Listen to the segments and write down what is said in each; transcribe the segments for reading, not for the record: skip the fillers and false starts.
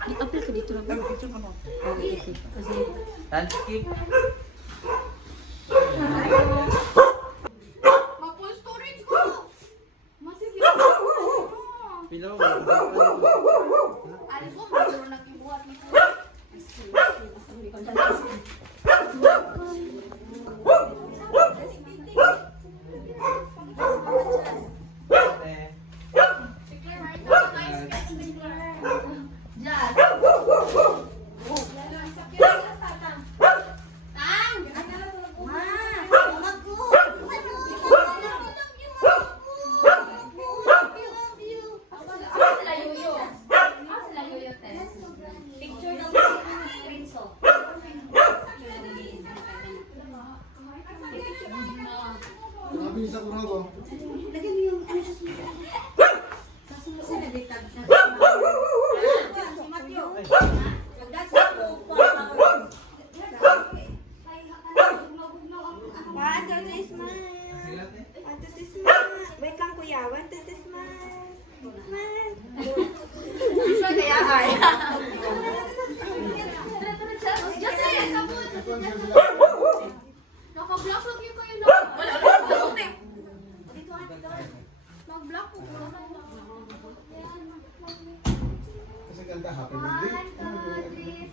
Apil ka dito lang. Ay, picture mo no. Okay. Kasi Landscape. Ma-full storage ko. Masige. Pilaw. Ano po, magkaroon nag-ibuhat nito. Grabe sa kuno ko. Lagyan mo yung ano sa susunod. Kasunod sa nagitag na. Si Matthew. Magdas ako. One, two, three, smile. One, two, three, smile. Wait lang kuya. One, two, three, smile. Smile. Isa kaya ay. Just say it. Naka-block lang yung kayo na. Wala. Mag-block ko. Kasi kanta happy birthday.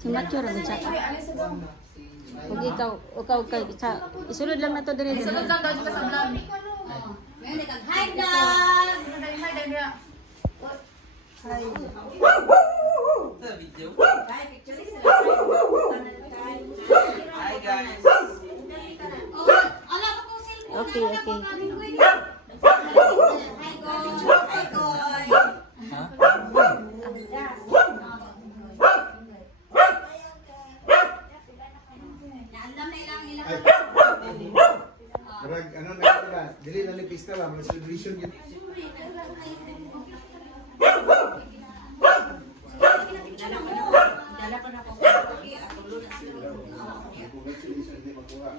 si Matthew ra sa. Ug ikaw kay sa isulod lang nato diri. Isulod lang daw dito sa vlog. Hi, Dad! Hi, Dad. Sa video. Hi, picture. Hi guys. Oh, ala ko kung cellphone. Okay, okay. Hi, Goy. Hi, Goy. Ha? Naandam na ilang Ay. Karag ano na kita. Dili na ni pista ba, may celebration yun. Dala pa na ko. Congratulations di makuha.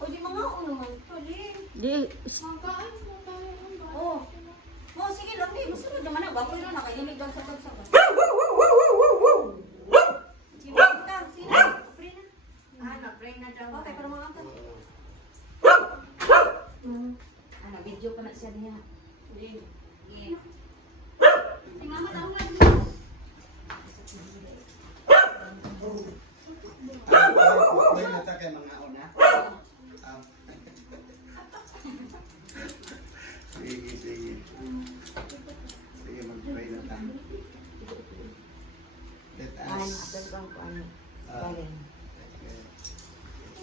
O di mga naman. Di Oh. Oh, sige lang, di. Gusto mo naman na. Bago yun na. Kainig daw sa pagsagot. Sino ka? Sino? Pray na. Ah, na-pray na daw. Okay, pero mga angkat. Ano, video pa na siya niya. Sige. Si mama daw lang. Pwede na ta kay mga una. Sige, sige. Sige, mag-pray na ta. Let us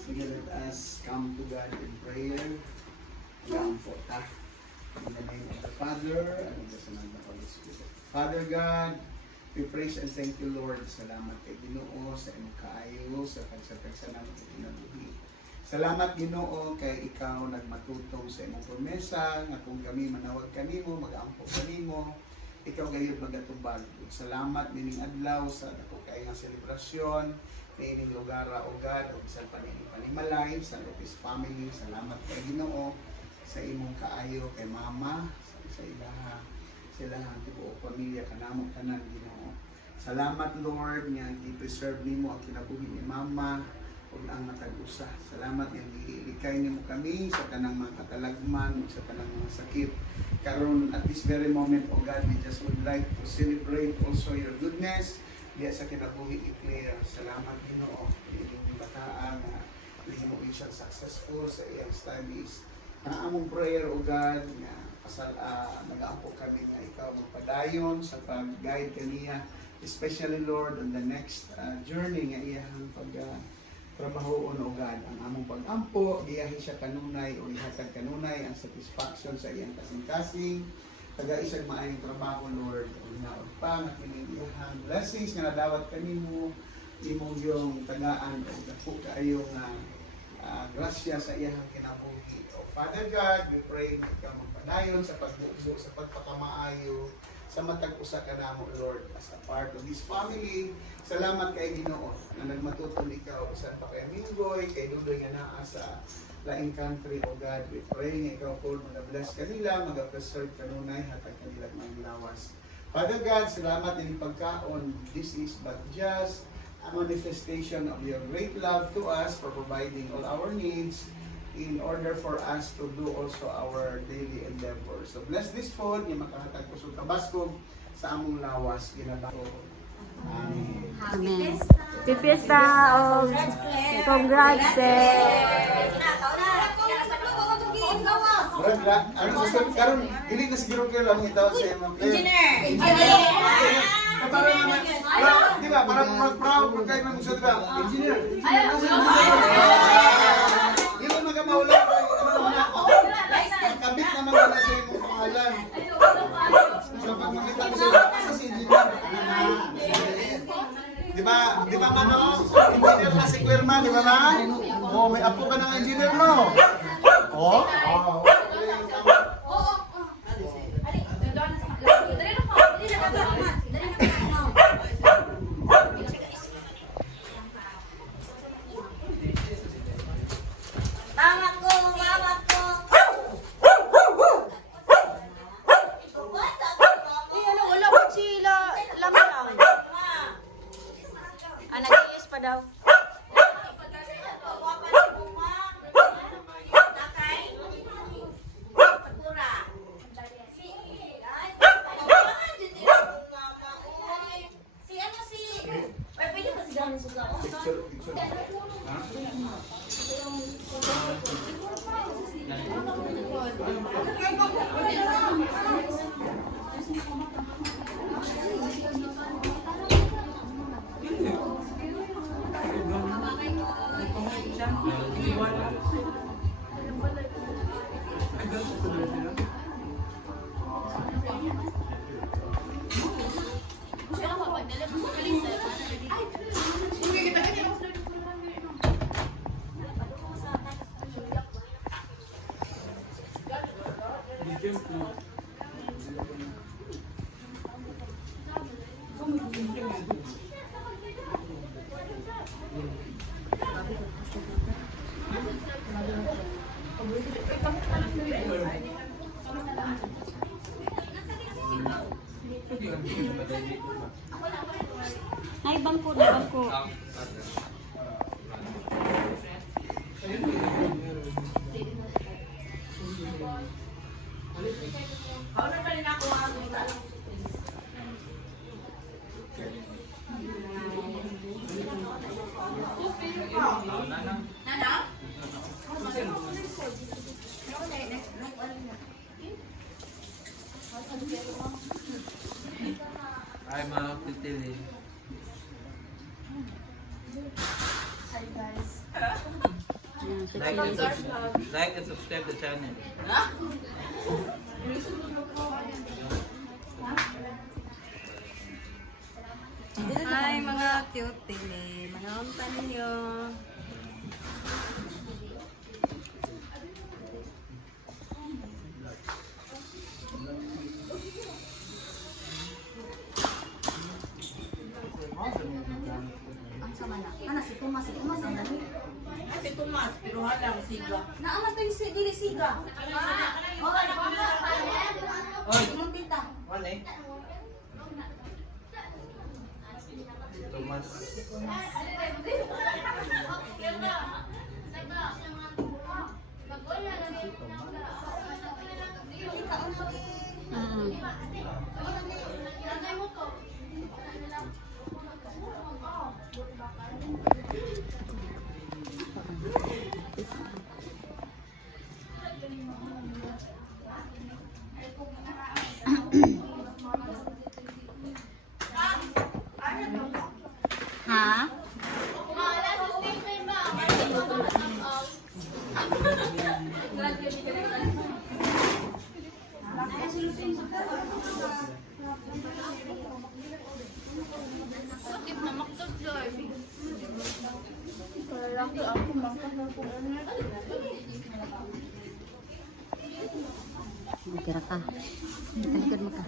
sige, let us come to God in prayer. Gampo ta. In the name of the Father, and of the Son, and the Holy Spirit. Father God, we praise and thank you, Lord. Salamat kay Ginoo sa imong kaayo sa pagsapagsa namin sa kinabuhi. Salamat Ginoo kay ikaw nagmatutong sa imong promesa nga kung kami manawag kanimo, mag-ampo kanimo, ikaw gayud magatubag. Salamat nining adlaw sa dako kay nga selebrasyon nining lugar o God o sa panimalay sa Lopez family. Salamat kay Ginoo sa imong kaayo kay mama sa ilahang tibuok pamilya kanamo tanan Ginoo. Salamat Lord nga i-preserve nimo ang kinabuhi ni mama ug ang matag-usa. Salamat nga giilikay nimo kami sa tanang mga katalagman sa tanang mga sakit. Karon at this very moment, oh God, we just would like to celebrate also your goodness diya sa kinabuhi ni Claire. Salamat Ginoo ining bataan nga himo siya successful sa iyang studies. Ang among prayer, O God, nga nag-aampo kami nga ikaw magpadayon sa pag-guide kaniya, especially Lord on the next journey nga iyang pag-trabahoon, O God. Ang among pag-ampo, iyahin siya kanunay o ihatag kanunay ang satisfaction sa iyang kasing-kasing. Taga-isang maayong trabaho, Lord. Unaon pa nga kiniyahang blessings nga nadawat kanimo, imong yung tagaan o dako kaayong grasya sa iyang kinabuhi. O Father God, we pray na ikaw magpadayon sa pagbubo, sa pagpakamaayo sa matag usa ka namo Lord as a part of this family. Salamat kay Ginoo na nagmatuton ikaw usan pa kay Minggoy, kay Dudoy nga naa sa laing country, O God. We pray nga ikaw po mag-bless kanila, mag-preserve kanunay hatag kanila maglawas. Father God, salamat din pagkaon. This is but just a manifestation of your great love to us for providing all our needs in order for us to do also our daily endeavors. So bless this food, yung makahatag ko sa tabaskog sa among lawas. Ginabako. Amen. Amen. Happy Fiesta of Congrats, Brad, ano susunod karon? Dili na siguro kayo lang itawag sa imong Engineer! Para naman, di ba? Para mag-proud pag kayo mag-usod ka. Engineer. Di ba magkamahula ko? Kabit naman na sa imong pangalan. So pag makita ko sa si engineer. Di ba ano? Engineer ka si Clerman, di ba na? Oo, may apo ka ng engineer mo. Oo? Oo. Mama ko, mama ko. ano, wala ko sila. Laman lang. Nag-iis pa daw. Picture, picture. Ha? Ay, bangko na bangko. Ay, mga pitili. Like and subscribe the channel. Hi mga cute mga unta ninyo. Si Tomas ang dami. Si Tomas, pero halang siga. Naamat ko yung dili siga. Oy, Yung tita. one eh. Thomas. Ha? Tira ka. Talikod mo ka.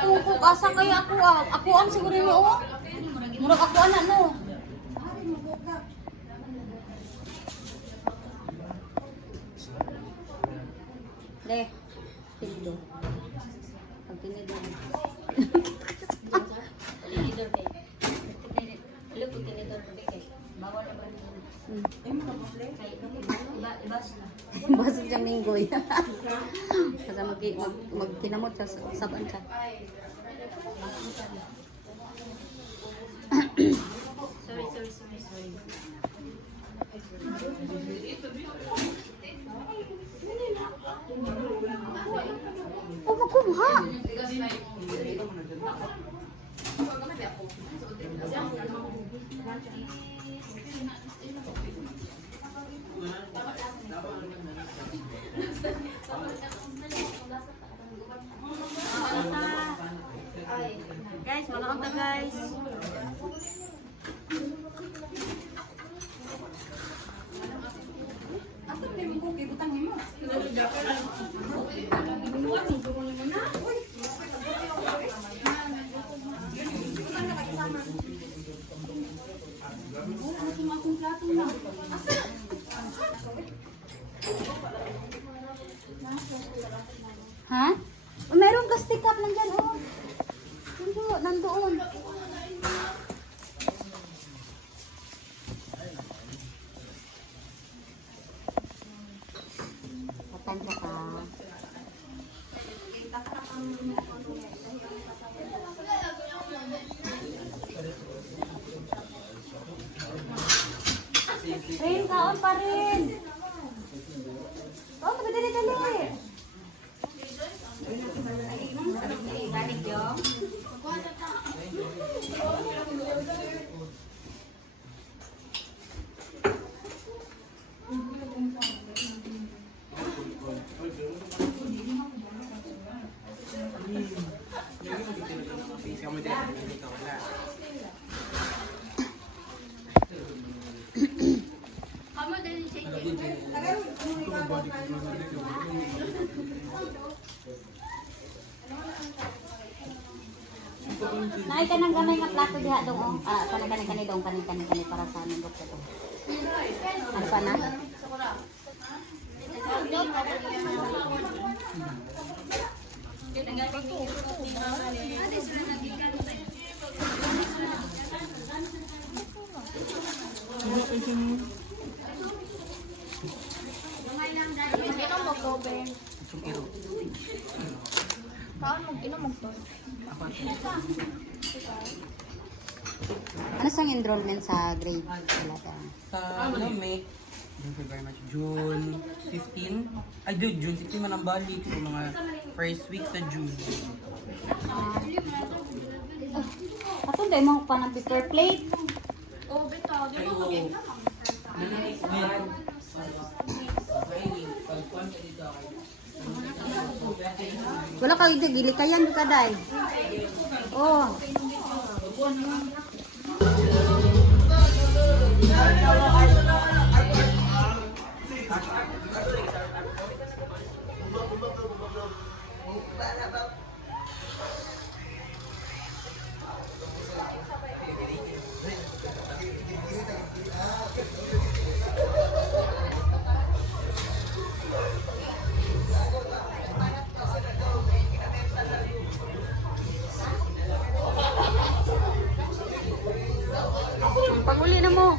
Ako asa kaya ako ang siguro ni o. Murag ako anak no. De, tinidor. Pag tinidor. Tinidor kay. Hello, pag tinidor kay. Bawal na ba niya? Ibas na. Ibas sa minggoy. Kasi magkinamot sa saban ka. Sorry. Oh, magkumha! Guys, malaon ta guys. Ha? Oh, meron plastic cup nandyan, oh. Nandoon. Patanda ka. Rin, kaon pa rin. Oh, dali. Naay ka ng gamay nga plato diha dong oh. Kanay dong kanay para sa amin doktor to. Ano pa na? Ano sang enrollment sa grade? Wala ka. Sa May, thank you very much. June 15. Ay, June 16 man ang balik. So, mga first week sa June. Ako dahil mo pa ng paper plate. Wala ka gili kayan ka dai. Oh. Panguli na mo.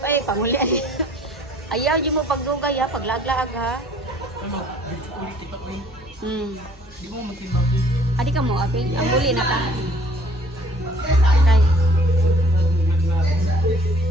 Ay, panguli. Ayaw di mo pagdugay ha, paglaglaag ha. Ano, ulit kita ko yun. Di mo magtimbang. Adi ka mo, abi. Ang huli na ka. Okay.